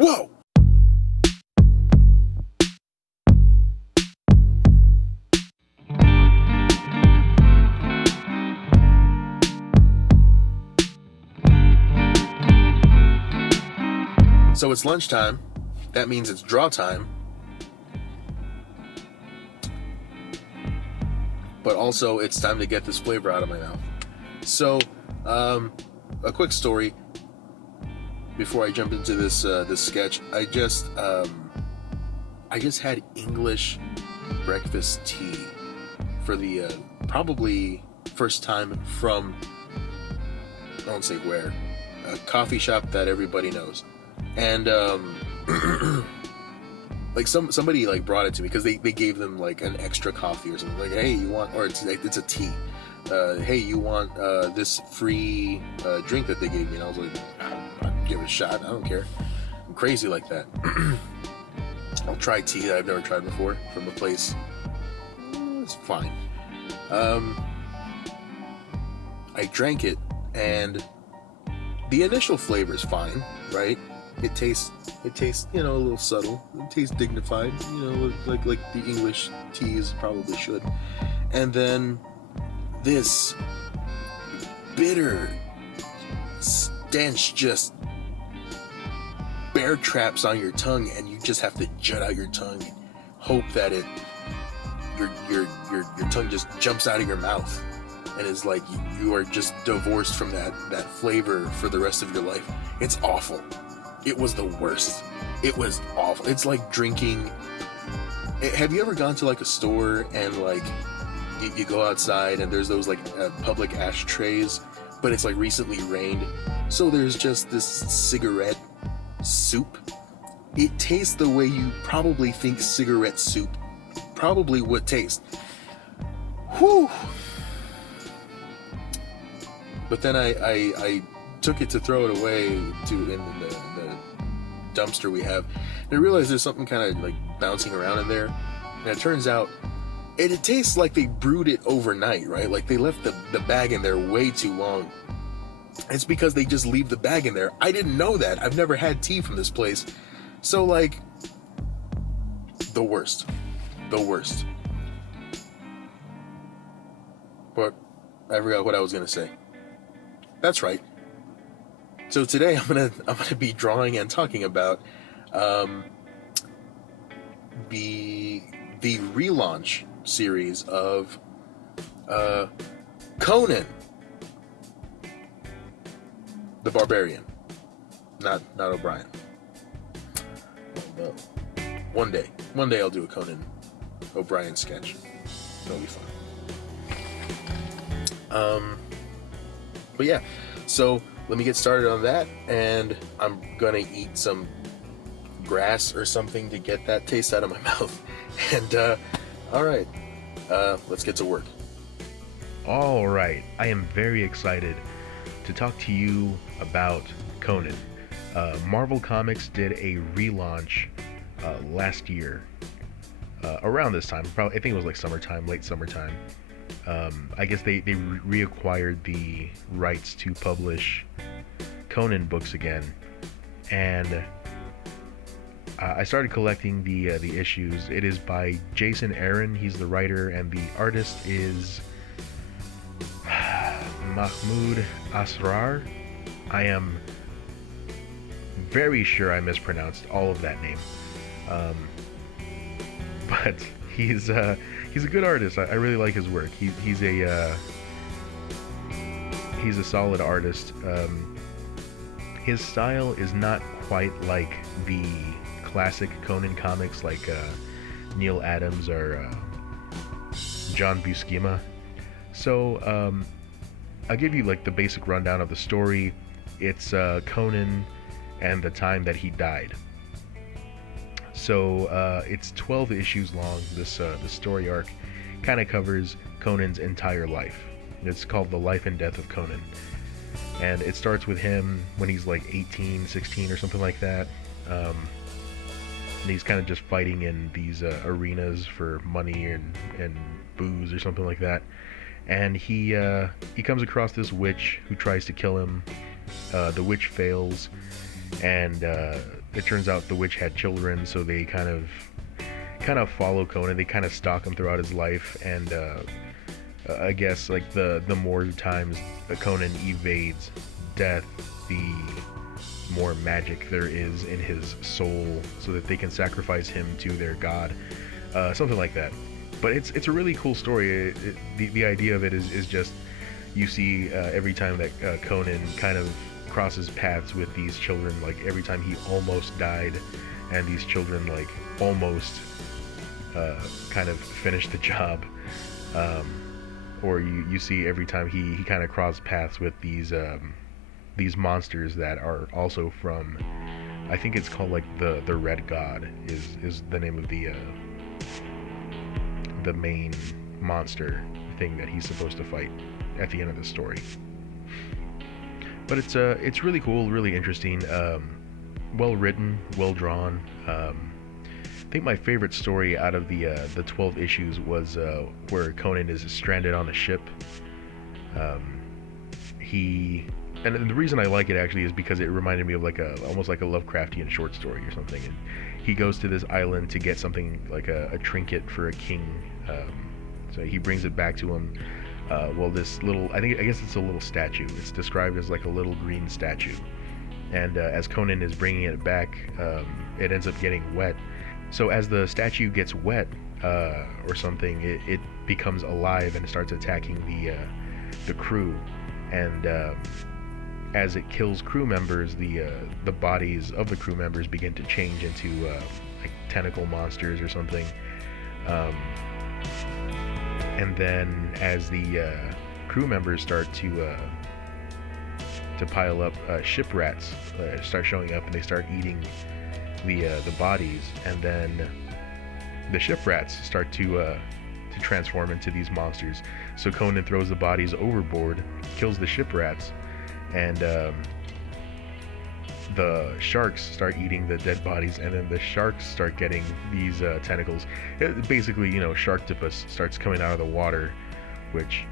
Whoa! So it's lunchtime. That means it's draw time. But also, it's time to get this flavor out of my mouth. So, a quick story before I jump into this sketch. I just had English breakfast tea for the probably first time from, I won't say where, a coffee shop that everybody knows. And like somebody like brought it to me because they gave them like an extra coffee or something, like, hey, you want, or it's a tea, hey, you want this free drink that they gave me. And I was like, I'll give it a shot, I don't care, I'm crazy like that. I'll try tea that I've never tried before from a place. It's fine. I drank it, and the initial flavor is fine, right? It tastes, you know, a little subtle. It tastes dignified, you know, like the English teas probably should. And then this bitter stench just bear traps on your tongue, and you just have to jut out your tongue and hope that your tongue just jumps out of your mouth, and is like you are just divorced from that flavor for the rest of your life. It's awful. It was the worst. It was awful. It's like drinking. Have you ever gone to like a store and like you go outside and there's those like public ashtrays, but it's like recently rained, so there's just this cigarette soup. It tastes the way you probably think cigarette soup probably would taste. Whew. But then I took it to throw it away in the dumpster we have, and I realized there's something kind of like bouncing around in there, and it turns out it tastes like they brewed it overnight, right? Like they left the bag in there way too long. It's because they just leave the bag in there. I didn't know that. I've never had tea from this place. So like, the worst. But I forgot what I was gonna say. That's right. So today I'm gonna be drawing and talking about the relaunch series of Conan the Barbarian, not O'Brien. Well, one day I'll do a Conan O'Brien sketch. It'll be fun. But yeah, so let me get started on that, and I'm gonna eat some grass or something to get that taste out of my mouth. And all right, let's get to work. All right, I am very excited to talk to you about Conan. Marvel Comics did a relaunch last year, around this time. Probably, I think it was like summertime, late summertime. I guess they reacquired the rights to publish Conan books again, and I started collecting the issues. It is by Jason Aaron. He's the writer, and the artist is Mahmoud Asrar. I am very sure I mispronounced all of that name, but he's a good artist. I really like his work. He's a solid artist. His style is not quite like the classic Conan comics, like Neil Adams or John Buscema. So I'll give you like the basic rundown of the story. It's Conan and the time that he died. So it's 12 issues long. This story arc kind of covers Conan's entire life. It's called The Life and Death of Conan. And it starts with him when he's like 18, 16 or something like that. And he's kind of just fighting in these arenas for money and booze or something like that. And he comes across this witch who tries to kill him. The witch fails, and it turns out the witch had children, so they kind of follow Conan. They kind of stalk him throughout his life, and I guess like the more times Conan evades death, the more magic there is in his soul, so that they can sacrifice him to their god, something like that. But it's a really cool story. The idea of it is just, you see every time that Conan kind of crosses paths with these children, like every time he almost died, and these children like almost kind of finished the job, or you see every time he kind of crosses paths with these monsters that are also from, I think it's called like the Red God is the name of the main monster thing that he's supposed to fight at the end of the story. But it's really cool, really interesting, well written, well drawn. I think my favorite story out of the 12 issues was where Conan is stranded on a ship. And the reason I like it actually is because it reminded me of like almost like a Lovecraftian short story or something. And he goes to this island to get something like a trinket for a king. So he brings it back to him. Well, this little, I guess it's a little statue. It's described as like a little green statue. And as Conan is bringing it back, it ends up getting wet. So as the statue gets wet or something, it becomes alive and starts attacking the crew. And as it kills crew members, the bodies of the crew members begin to change into like tentacle monsters or something. And then as the crew members start to pile up, ship rats start showing up, and they start eating the bodies, and then the ship rats start to transform into these monsters. So Conan throws the bodies overboard, kills the ship rats, and the sharks start eating the dead bodies, and then the sharks start getting these tentacles. Basically, Sharktopus starts coming out of the water, which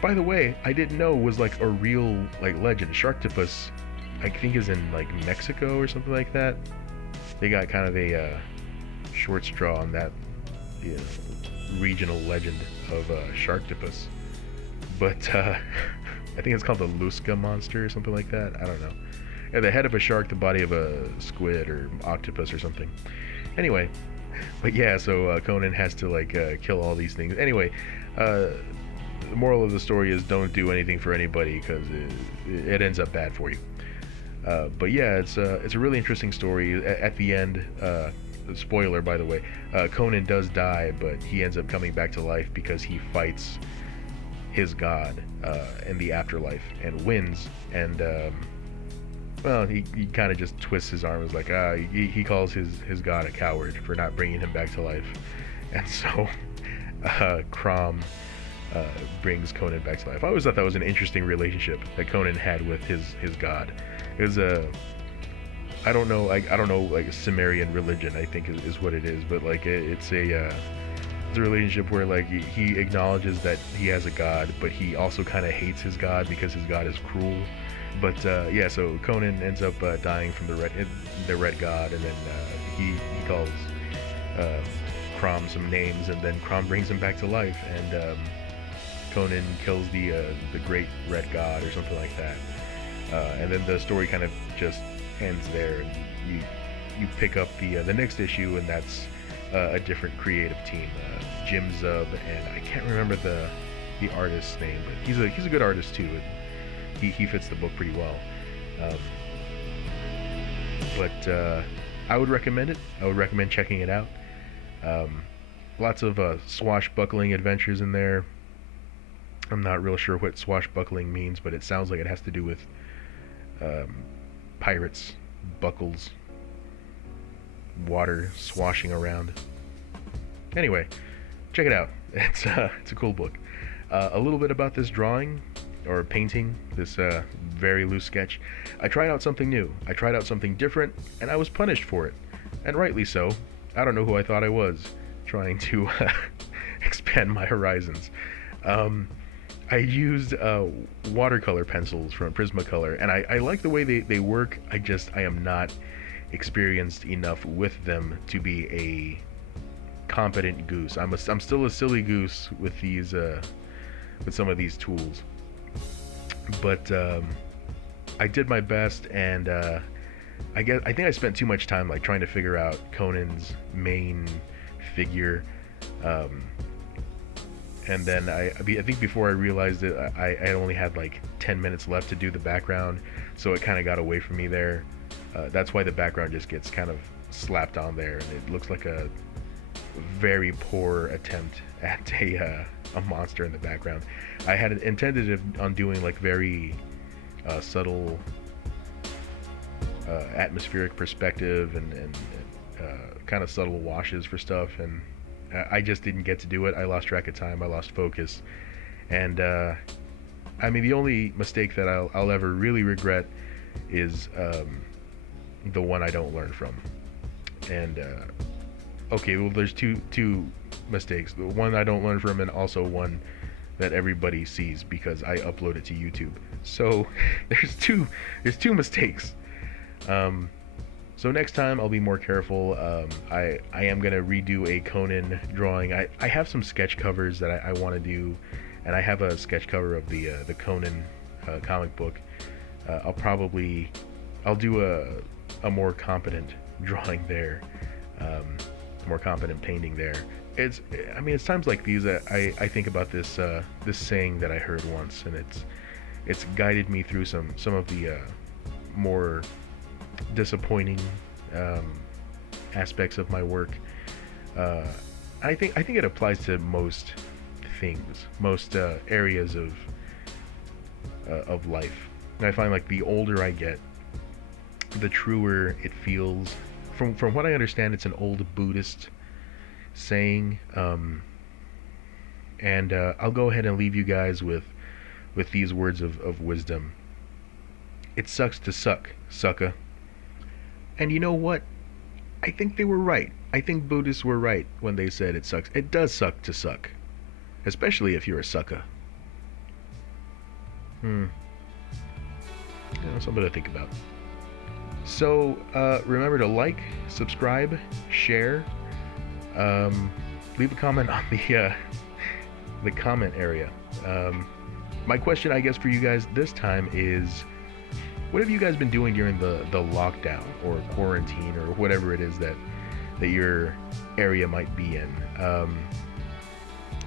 by the way, I didn't know was like a real like legend. Sharktopus, I think, is in like Mexico or something like that. They got kind of a short straw on that regional legend of Sharktopus. But I think it's called the Lusca monster or something like that. I don't know. Yeah, the head of a shark, the body of a squid or octopus or something. Anyway, but yeah, so Conan has to like kill all these things. Anyway, the moral of the story is don't do anything for anybody, because it ends up bad for you. But yeah, it's a really interesting story. At the end, spoiler by the way, Conan does die, but he ends up coming back to life because he fights his god in the afterlife and wins. And well, he kind of just twists his arm. It's like he calls his god a coward for not bringing him back to life. And so Crom brings Conan back to life. I always thought that was an interesting relationship that Conan had with his god. It was I don't know like a Sumerian religion, I think is what it is, but like it's a relationship where like he acknowledges that he has a god, but he also kind of hates his god because his god is cruel. But yeah, so Conan ends up dying from the red god, and then he calls Crom some names, and then Crom brings him back to life, and Conan kills the great red god or something like that. And then the story kind of just ends there, and you pick up the next issue, and that's a different creative team, Jim Zub, and I can't remember the artist's name, but he's a good artist too. He fits the book pretty well. But I would recommend it. I would recommend checking it out. Lots of swashbuckling adventures in there. I'm not real sure what swashbuckling means, but it sounds like it has to do with pirates, buckles, water swashing around. Anyway, check it out. It's a cool book. A little bit about this drawing or painting, this very loose sketch. I tried out something new. I tried out something different, and I was punished for it, and rightly so. I don't know who I thought I was, trying to expand my horizons. I used watercolor pencils from Prismacolor, and I like the way they work. I am not experienced enough with them to be a competent goose. I'm still a silly goose with these with some of these tools, but I did my best, and I think I spent too much time like trying to figure out Conan's main figure, and then I think before I realized it, I only had like 10 minutes left to do the background, so it kind of got away from me there. That's why the background just gets kind of slapped on there, and it looks like a very poor attempt at a monster in the background. I had intended on doing like very subtle atmospheric perspective and kind of subtle washes for stuff, and I just didn't get to do it. I lost track of time, I lost focus, and I mean the only mistake that I'll ever really regret is the one I don't learn from. And okay, well there's two mistakes. The one I don't learn from, and also one that everybody sees because I upload it to YouTube. So there's two mistakes. So next time I'll be more careful. I am gonna redo a Conan drawing. I have some sketch covers that I want to do, and I have a sketch cover of the Conan comic book. I'll do a more competent drawing there, more competent painting there. It's times like these that I think about this saying that I heard once, and it's guided me through some of the more disappointing aspects of my work. I think it applies to most things, most areas of life. And I find like the older I get, the truer it feels. From what I understand, it's an old Buddhist saying, and I'll go ahead and leave you guys with these words of wisdom. It sucks to suck, sucka. And you know what? I think they were right. I think Buddhists were right when they said it sucks. It does suck to suck, especially if you're a sucker. Something to think about. So remember to like, subscribe, share, leave a comment on the comment area. My question, I guess, for you guys this time is, what have you guys been doing during the lockdown or quarantine or whatever it is that your area might be in,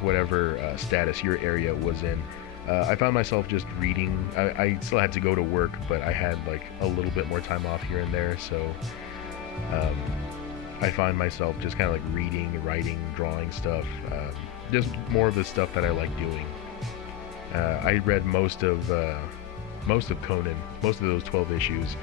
whatever status your area was in? I found myself just reading. I still had to go to work, but I had like a little bit more time off here and there, so I find myself just kind of like reading, writing, drawing stuff, just more of the stuff that I like doing. I read most of Conan, most of those 12 issues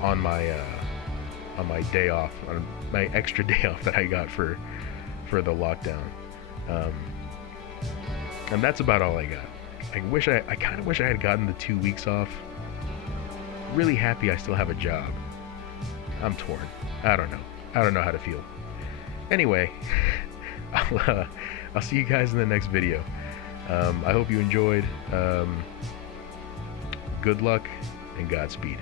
on my day off, on my extra day off that I got for the lockdown, and that's about all I got. I kind of wish I had gotten the 2 weeks off. Really happy I still have a job. I'm torn. I don't know how to feel. Anyway, I'll see you guys in the next video. I hope you enjoyed. Good luck and Godspeed.